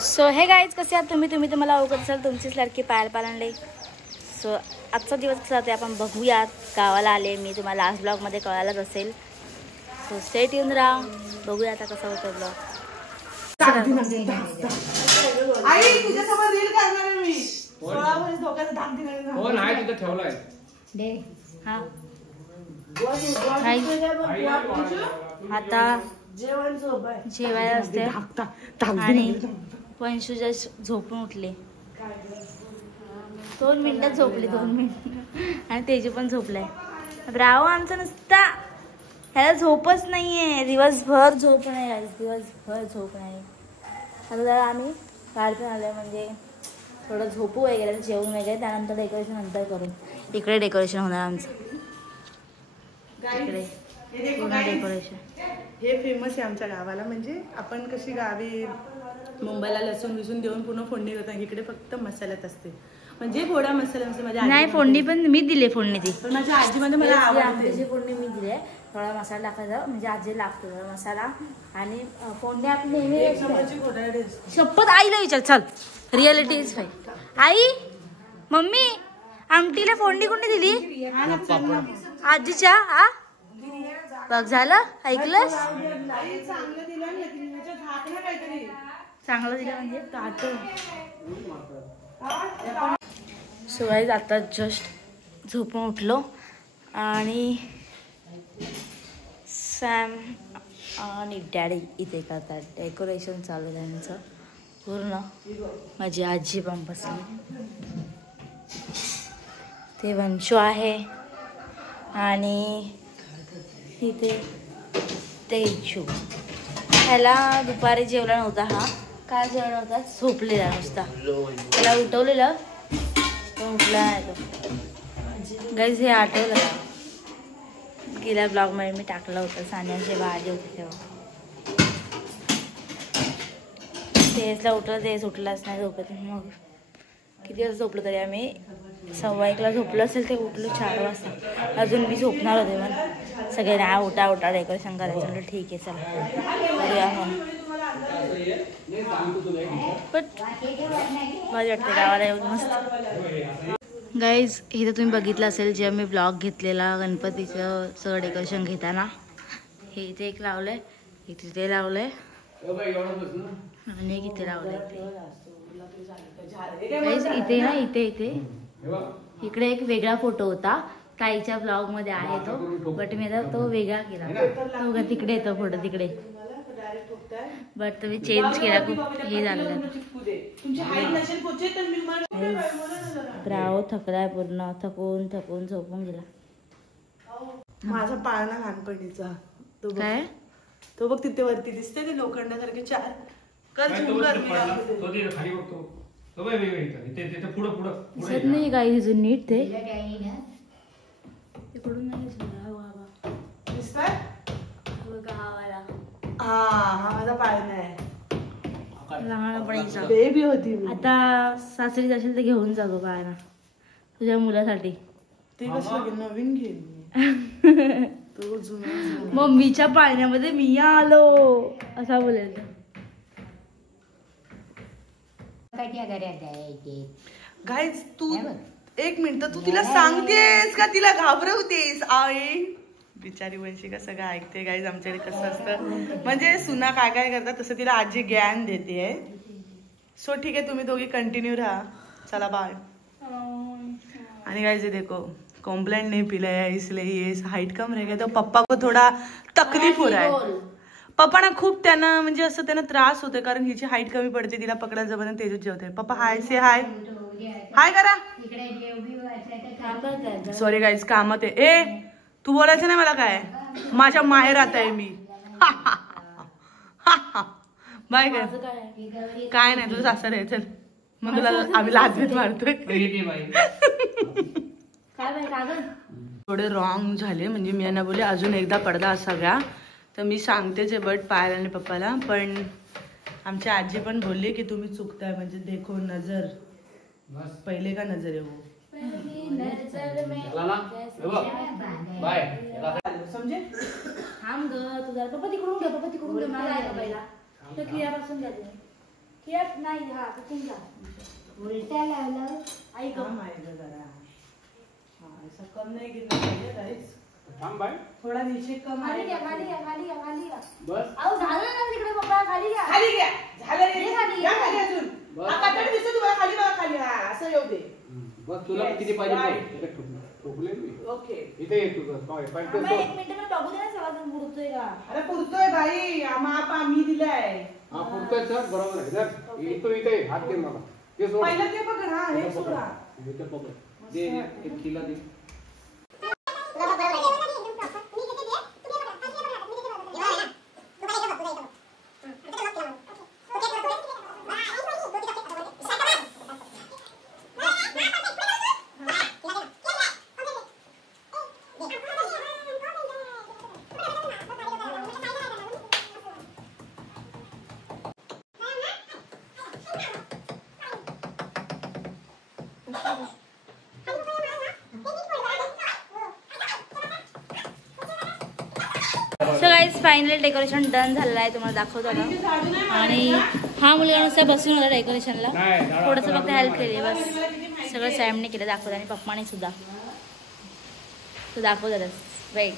So हे guys कसे आहात तुम्ही तर मला अवगत असाल तुमचीच लडकी पायल पालनले. सो आजचा दिवस कसा जाते आपण बघूयात. गावाला आले मी, तुम्हाला लास्ट ब्लॉगमध्ये कळायलाच असेल. सो स्टेट येऊन राहा, बघूया आता कसा होतो ब्लॉग. आता जेवायला असते आणि वंशू जस्ट झोपून उठले. 2 मिनिटात झोपले, 2 मिनिट. आणि तेजू पण झोपलाय. राव आमचा नुसता ह्याला झोपच नाहीये, दिवसभर झोप नाही, दिवसभर झोप नाही. आता जरा आम्ही बाहेर आलोय, म्हणजे थोडं झोपू वगैरे, जेवण वगैरे, त्यानंतर डेकोरेशन नंतर करू. इकडे डेकोरेशन होणार आमचं, इकडे पूर्ण डेकोरेशन. हे फेमस आहे आमच्या गावाला. म्हणजे आपण कशी गावी मुंबईला लसूण बिसून देऊन पूर्ण फोडणी करतात, इकडे फक्त मसाल्यात असते. म्हणजे थोडा मसाला असते. माझ्या नाही, फोडणी पण मी दिले, फोडणी ती पण माझ्या आजीमध्ये मला आवडते. फोडणी मी दिले, थोडा मसाला टाकायचा, म्हणजे आजी लागतो थोडा मसाला. आणि फोडणी आपण नेहमी शपथ आईला विचार, चल रिअलिटी इज फाईन. आई मम्मी आमटीला फोडणी कोणी दिली? आजीच्या. हा बघ, झालं, ऐकलंस? चांगलं दिलं म्हणजे सो गाईज आता जस्ट झोपून उठलो आणि सॅम आणि डॅडी इथे करतात. डेकोरेशन चालू त्यांचं पूर्ण. माझी आजी पण बसली, ते वंशू आहे आणि इथे तेजू. ह्याला दुपारी जेवला नव्हता, हा काय जेवला होता, झोपलेला नुसता. त्याला उठवलेलं तो उठला नाही. तो गाईज हे आठवलं गेल्या ब्लॉगमध्ये मी टाकलं होतं, सानियाची भाजी होती तेव्हा. तेजला उठलं, तेज उठलाच नाही झोपत. मग किती वाजता झोपलं तरी आम्ही 1:15 झोपलं असेल, ते उठलो 4 वाजता. अजून मी झोपणार होते, मग सगळे नाही उठा डेकोरेशन करायचं. म्हणजे ठीक आहे चला करूया. पण भारी वाटते गावाला येऊन मस्त. गाईज इथं तुम्ही बघितलं असेल जेव्हा मी ब्लॉग घेतलेला गणपतीचं सगळं डेकोरेशन घेताना, हे इथे एक लावलंय, इथे ते लावलंय आणि एक इथे लावलंय. गाईज इथे ना, इथे इकडे एक वेगळा फोटो होता, ताईच्या ब्लॉग मध्ये आहे तो, बट मी आता तो वेगळा केला. तिकडे येतो फोटो तिकडे, बट तुम्ही चेंज केला. खूप हे झालं. ब्राव थकलाय पूर्ण, थकून झोपून गेला. माझा पाळणा लहानपणीचा तो काय, तो बघ तिथे वरती दिसते ते लोखंडासारखे 4 दिसत नाही काही नीट. ते तिकडून हा माझा पाळणा आहे, लहानपणीचा. बेबी होती. आता सासरी जाशील तर घेऊन जा गो पाळणा तुझ्या मुलासाठी. ते कसं नवीन घेईन तो जुना. मम्मीच्या पाळण्यामध्ये मी आलो असा बोलेल. गाईज तू 1 मिनिट, तू तिला सांगतेस का तिला घाबरवतेस? आई बिचारी वंशिका सगळं ऐकते. गाईज आमच्याकडे कसं असतं, म्हणजे सुना काय काय करतात तसं तिला आजी ज्ञान देते. सो ठीक है, तुम्ही दोघी कंटिन्यू रहा. चला बाय. आणि गाइस ये देखो कॉम्प्लेन नहीं पिला है, इसलिए ये हाइट कम रह गया, तो पप्पा को थोड़ा तकलीफ हो रहा है. पप्पा ना खूप त्यांना म्हणजे असं त्यांना त्रास होतोय, कारण हिची हाइट कमी पडते, तिला पकडायला जबरदस्ती तेजच जेवते. पप्पा हाय से हाय हाय करा. सॉरी गाइस कामात आहे. ए तू बोलायचं नाही मला, काय माझ्या माहेरात आहे मी. बाय काय नाही, तुझं सासर आहे. चल मग तुला आम्ही लाजवीत मारतोय. थोडे रॉंग झाले, म्हणजे मी यांना बोलले अजून एकदा पडदा असाव्या, तर मी सांगतेच आहे बट पायल आणि पप्पाला. पण आमची आजी पण बोलली की तुम्ही चुकताय, म्हणजे देखो नजर पहिले का नजर आहे वो समजे. थांब ग तुझा पप्पा तिकडून घे, पप्पा तिकडून घे. मला पहिला तर क्रियापासून द्या. नाही हा तुमचा उलट्या लावलं आई काम आहे ग जरा. हा असं कम नाही घेतलं पाहिजे काहीच. थांब बाय. थोडा निश्चित कम खाली आहे. घ्या खाली घ्या खाली घ्या खाली घ्या. बस. अहो झालं ना तिकडे पप्पा खाली घ्या. खाली घ्या. झालं रे. हे खाली. घ्या खाली अजून. बस. हा कटड दिसतो तुम्हाला खाली बघा खाली. हा असं येऊ दे. बस तुला किती पाहिजे ते ठोकले मी. ओके. इथे ये तुझं पाय पाय आम्हा एक मिनिट पण बघू दे ना सगळं अजून बुडतोय का. अरे पुरतोय भाई. आम्ही दिलाय. हा पुरतोय सर बरोबर आहे सर. येतो इथे हात दे मला. ते सोड. पहिलं ते पकड. हा हे सोडा. इथे पकड. दे एक किला दे. So guys finally decoration done झालेलं आहे तुम्हाला दाखवतो आता. आणि हा मुलगा नुसता बसून होता डेकोरेशनला. थोडंसं फक्त हेल्प केली बस. सगळं सॅमने केलं दाखवतं आणि पप्पाने सुद्धा. तो दाखवतातच. वेट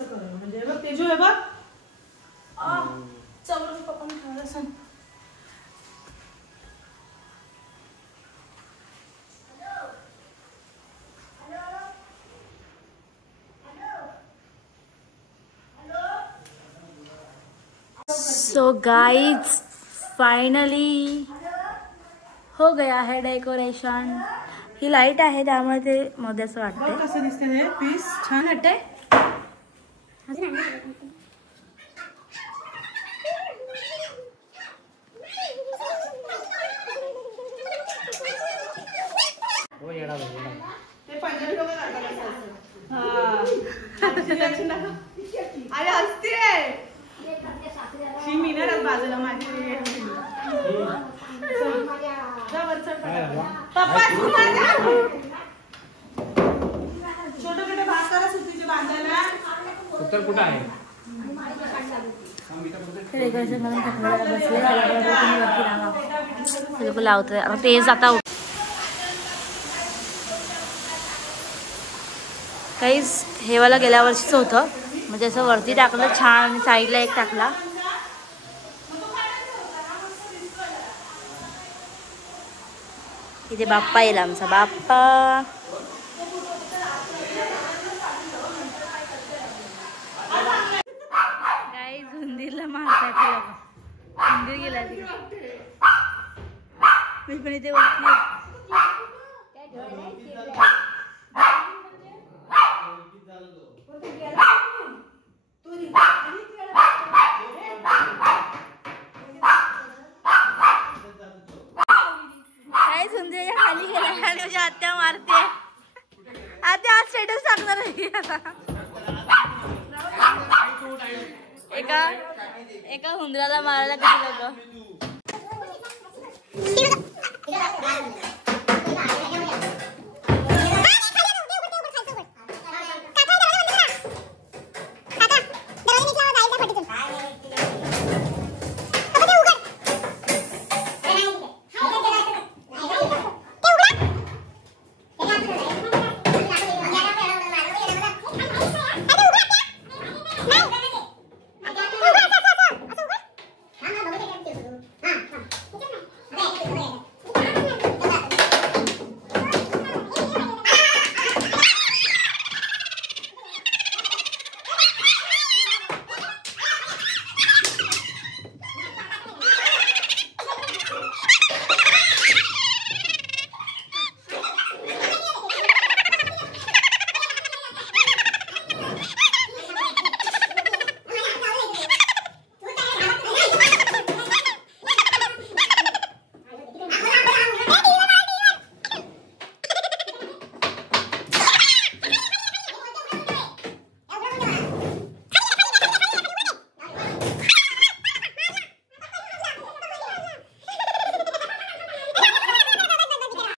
म्हणजे बघ तेजू आहे बघ. चवरून पप्पाने खायला सांग. सो गाइज फाइनली हो गया है डेकोरेशन. ही लाईट आहे त्यामुळे ते मध्ये असं बघ वाटतंय. कसं दिसतंय हे पीस. छान वाटतंय. हो येडा बघ. ते पंजाबी लोक करतात असं. हा रिॲक्शन दाखव. अरे हसते. शी मिनर बाजूला माझी पप्पा छोटे छोटे भाग करा सुतीचे बांधायला. उत्तर कुठं आहे? डेकोरेशन करून थकलेला बसले. तुम्ही वरती राहा. लोक लावतोय आता तेच आता. काहीच हेवाला गेल्या वर्षीच होतं. म्हणजे असं वरती टाकलं छान आणि साईडला एक टाकला. इथे बाप्पा येईल आमचा बाप्पा. काही झुंदीरला मारतात लोक. झुंदीर गेला तिकडे. मी पण इथे वरती. काय सुंदर खाली गेला आणि तुझ्या आत्या मारते. आत्या आज स्टेटस टाकणार आहे आता. एका हुंदराला मारायला किती लोक.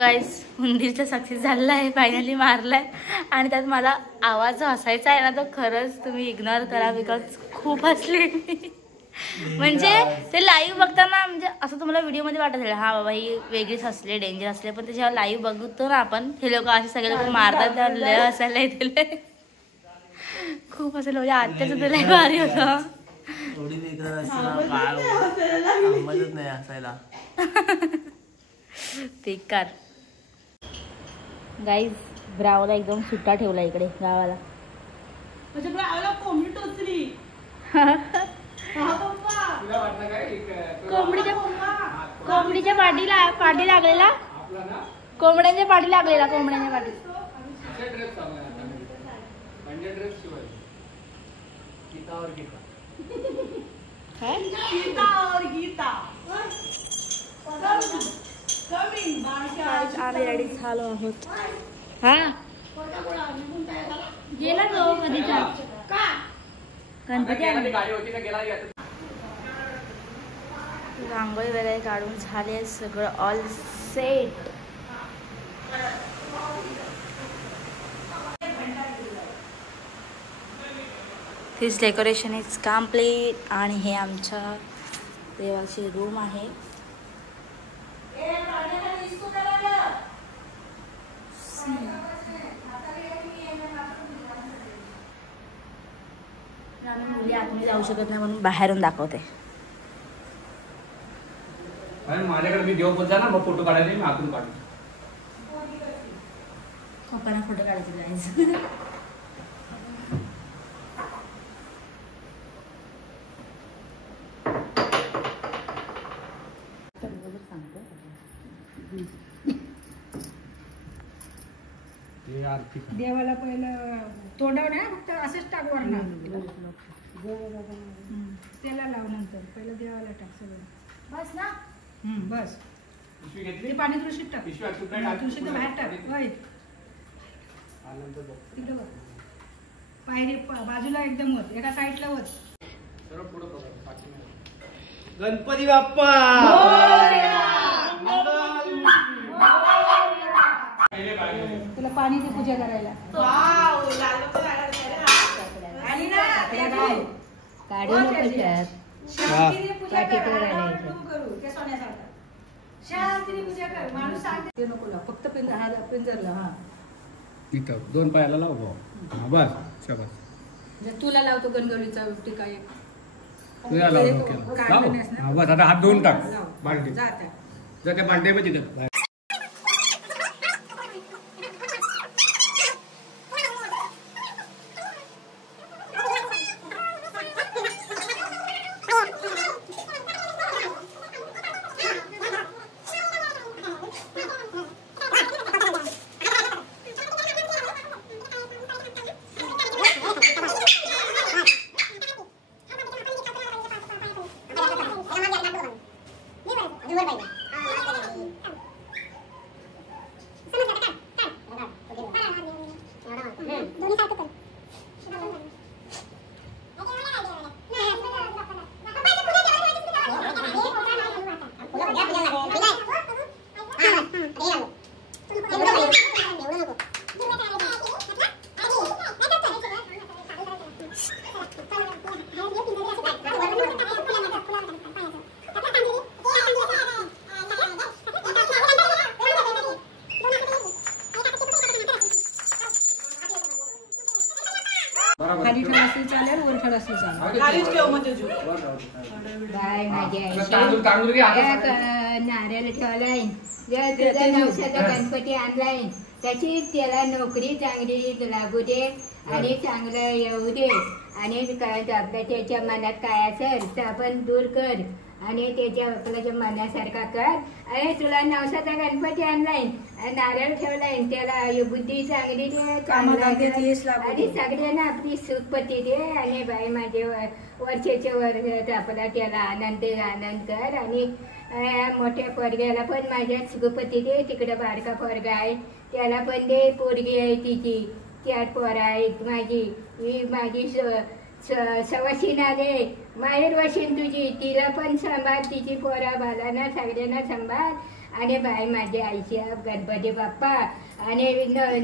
गाइस उंदीरचा सक्सेस झालेला आहे. फायनली मारलाय. आणि त्यात मला आवाज जो हसायचा आहे ना तो खरंच तुम्ही इग्नोर करा. बिकॉज खूप हसले मी. म्हणजे ते लाईव्ह बघताना म्हणजे असं तुम्हाला व्हिडिओमध्ये वाटत असेल हा बाबा ही वेगळीच हसले डेंजर असले, पण ते जेव्हा लाईव्ह बघतो ना आपण हे लोक असे सगळे लोक मारतात त्या लय हसायला येते खूप हसायला म्हणजे आत्याचं तर लय भारी होतं. एवढी वेगळं असं काय मदत नाही असायला. बेकार. गाईज ब्रावला एकदम सुट्टा ठेवला इकडे गावाला. कोंबडी टोचली. कोंबडीच्या पाठी लागलेला. कोंबड्यांच्या पाठी लागलेला. कोंबड्यांच्या पाठी. आम्ही रेडी झालो आहोत. हा गेला तो कधीचा गणपती. रांगोळी वगैरे काढून झाले सगळं all set. This decoration is complete. आणि हे आमच्या देवाची रूम आहे. आम्ही मुली आतमध्ये जाऊ शकत नाही म्हणून बाहेरून दाखवते. माझ्याकडे मी देव बोलता ना, मग फोटो काढायचे मी आतून काढतो. पप्पांना फोटो काढायचे जायचं. देवाला पहिलं तोंडावर नाही फक्त असंच टाक वरना. त्याला लाव नंतर पहिलं देवाला टाक सगळं. बस ना. बस ते पाणी तुळशीत टाक. तुळशीत बाहेर टाक. होय तिथं बघ. पायरी बाजूला एकदम होत. एका साईडला होत. गणपती बाप्पा. तुला पाणी दे पूजा करायला. काढू नको त्यात. फक्त पिंजरला. हा इथं 2 पायाला लावतो. बस शाबास. तुला लावतो गणगौरीचा टिका एक. तुला लावतो. बस आता हात धुवून टाक बालटी. जा आता. जर त्या बालटी पण तिथं. खाली ठेव असली चालेल, वर ठेव असली चालेल. खालीच ठेव म्हणजे जीव. बाय माझी आई. तांदूळ घे आता. नारळ ठेवलाय. तुझा नवसाचा गणपती आणलाय. त्याची त्याला नोकरी चांगली लागू दे आणि चांगलं येऊ दे. आणि आपल्या त्याच्या मनात काय असेल तर आपण दूर कर आणि त्याच्या आपल्या मनासारखा कर. अरे तुला नवसाचा गणपती आणलाय, नारळ ठेवलाय, त्याला बुद्धी चांगली दे आणि सगळ्यांना आपली सुखपती दे. आणि बाई माझे वर्षाच्या वर आपला त्याला आनंद कर. आणि मोठ्या पोरग्याला पण माझ्या सुखपती दे. तिकडे बारका पोरगा आहे त्याला पण दे. पोरगी आहे तिची 4 पोरं आहेत. माझी सवाशीना दे. माहेर वशीन तुझी, तिला पण सांभाळ. तिची पोरा बालांना सगळ्यांना सांभाळ. आणि बाई माझ्या आईच्या गणपती बाप्पा आणि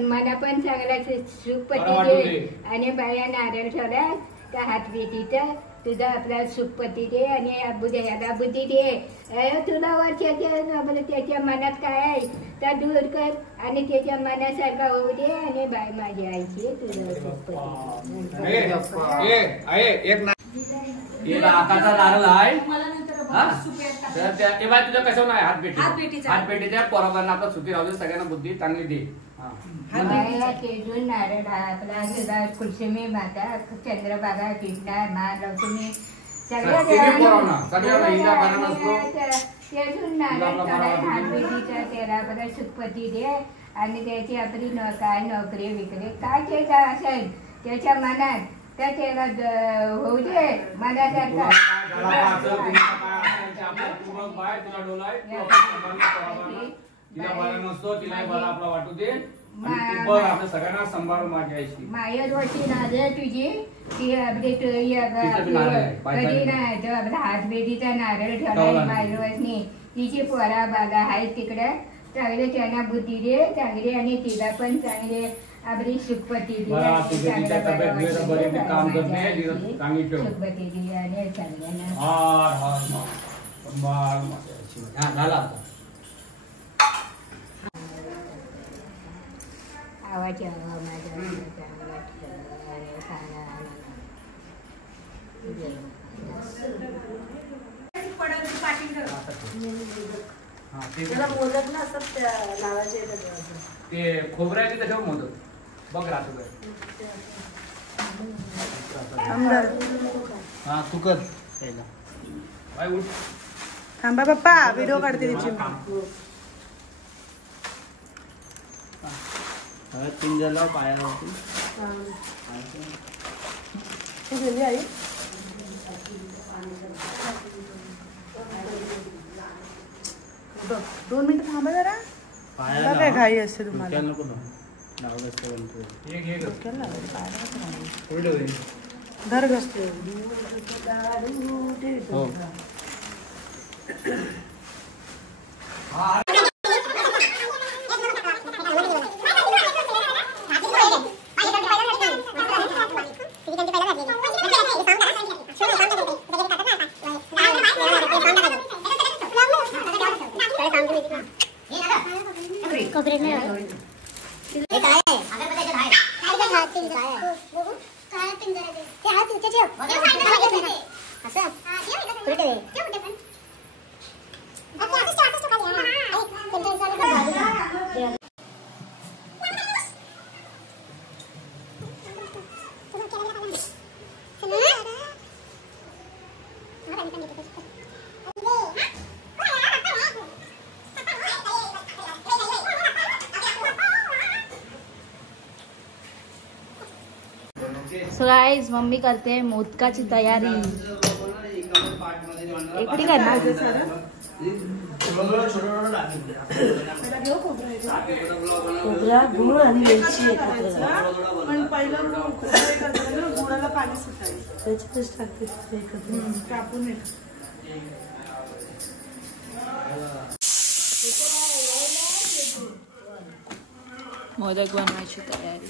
मला पण चांगला सुखपती दे. आणि बाया नारळ ठेवला का हात तिथं तुझा आपला सुखपती दे आणि ह्याला बुद्धी दे. तुला वर्षाच्या त्याच्या मनात काय आहे त्या दूर कर आणि त्याच्या मनासारखा होऊ दे आणि बाय माझ्या आईची तुला सुखपती. आकाचा नारळ आहे तुझं कसं नाही हातपेटीच्या पोराबांना आपला सुखी राहू दे, सगळ्यांना बुद्धी चांगली दे. तेजून नारळ आपला तुझा कुलसुमी माता चंद्रभागा कृष्णा महालक्ष्मी तेजून नारळ हातपेटीचा त्याला बघा सुखपती दे आणि त्याची आपली काय नोकरी विकरी काय त्याचा असेल त्याच्या मनात त्या त्याला होऊ दे मनासारखा. सगळ्यांना सांभाळून माझी आईशी मायर वर्षी नारळ तुझी ती आपली कधी नाही तो आपला हातबेटीचा नारळ ठेवला मायर वर्षी तिची पोरा बागा आहेत तिकडे चांगले त्यांना बुद्धी दे चांगली आणि तिला पण चांगले आपली सुखपती दे सुखपती दे आणि चांगल्या आवाज मोदक ना असं लावायचे ते खोबऱ्याचे त्याच्यावर मोदक बघ राहतो हा तू कर थांबा पप्पा व्हिडिओ काढते तिची. तीन झालं पायावरती आई बघ 2 मिनिटं थांबा जरा. पायाला काय घाई असते तुम्हाला नको ना लावलं असतं धर घसते. हो सो गाइस मम्मी करते मोदकाची तयारी. इकडे करणार खोबरा गुळ आणि वेलची एकत्र पण पहिलं गुळाला पाणी सुटायचं त्याच्यातच टाकते एकत्र कापून मोदक बनवायची तयारी.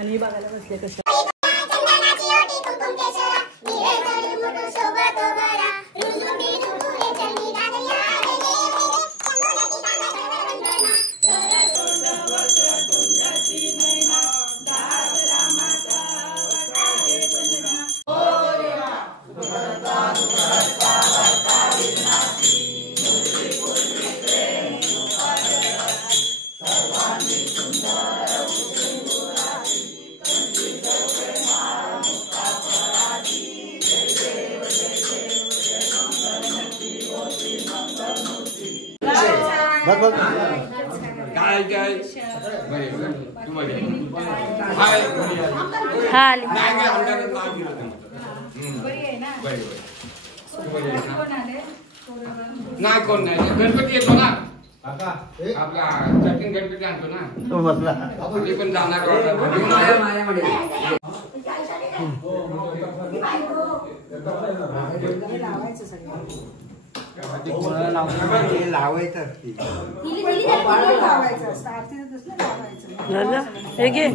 आणि बघायला बसले कशा नाही कोण नाही गणपती येतो ना आपला चटणी गणपती आणतो ना ते पण जाणार हे घे.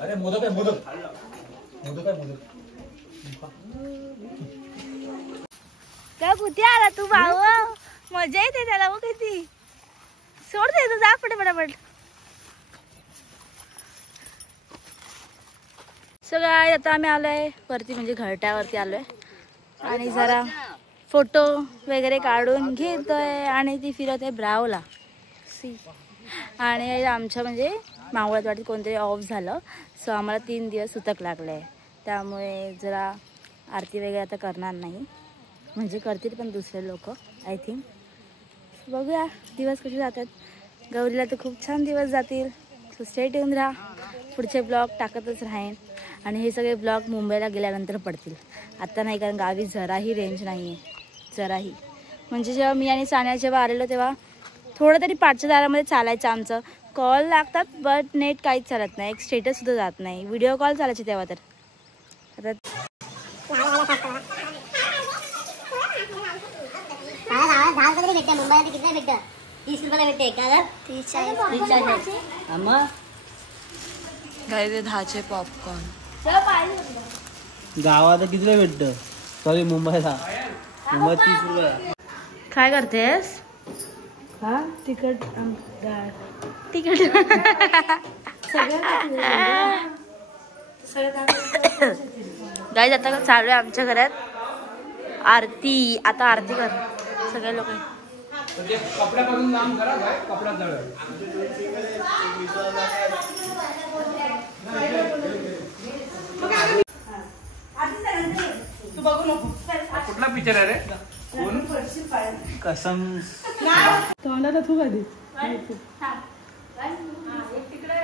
अरे मोदक आहे मोदक काय कुठे आला तू भाऊ? मजा येते त्याला मग किती. सोड दे तू, जा पटापट. सगळं आता आम्ही आलोय वरती, म्हणजे घरट्यावरती आलोय आणि जरा फोटो वगैरे काढून घेतोय आणि ती फिरत आहे ब्रावला सी. आणि आमच्या म्हणजे मावळात वाटत कोणतरी ऑफ झालं, सो आम्हाला 3 दिवस सुतक लागले. त्यामुळे जरा आरती वगैरे आता करणार नाही, म्हणजे करतील पण दुसरे लोक आय थिंक. बघूया दिवस कसे जातात. गौरीला तर खूप छान दिवस जातील. सो स्टे ट्यून राहा, पुढचे ब्लॉग टाकतच राहीन. आणि हे सगळे ब्लॉग मुंबईला गेल्यानंतर पडतील, आत्ता नाही, कारण गावी जराही रेंज नाही आहे, जराही. म्हणजे जेव्हा मी आणि सानिया जेव्हा आलेलो तेव्हा थोडं तरी पाठच्या दारामध्ये चालायचं आमचं. कॉल लागतात बट नेट काहीच चालत नाही, एक स्टेटससुद्धा जात नाही. व्हिडिओ कॉल चालायचे तेव्हा तर. आता भेटते मुंबईला किती भेटतं? 30 रुपयाला भेटते का? 30-40 गाईचे 10चे पॉपकॉर्न. गावात कितीला भेटतं? सॉरी मुंबईला 30 रुपये. काय करतेस? हा तिकट गाईज आता चालू आहे आमच्या घरात आरती. आता आरती कर सगळे लोक. कपड्यापासून काम करा, कपडा जवळ तू बघू नको. कुठला पिक्चर आहे रे? कसम तोंडाला तू कधी तिकडे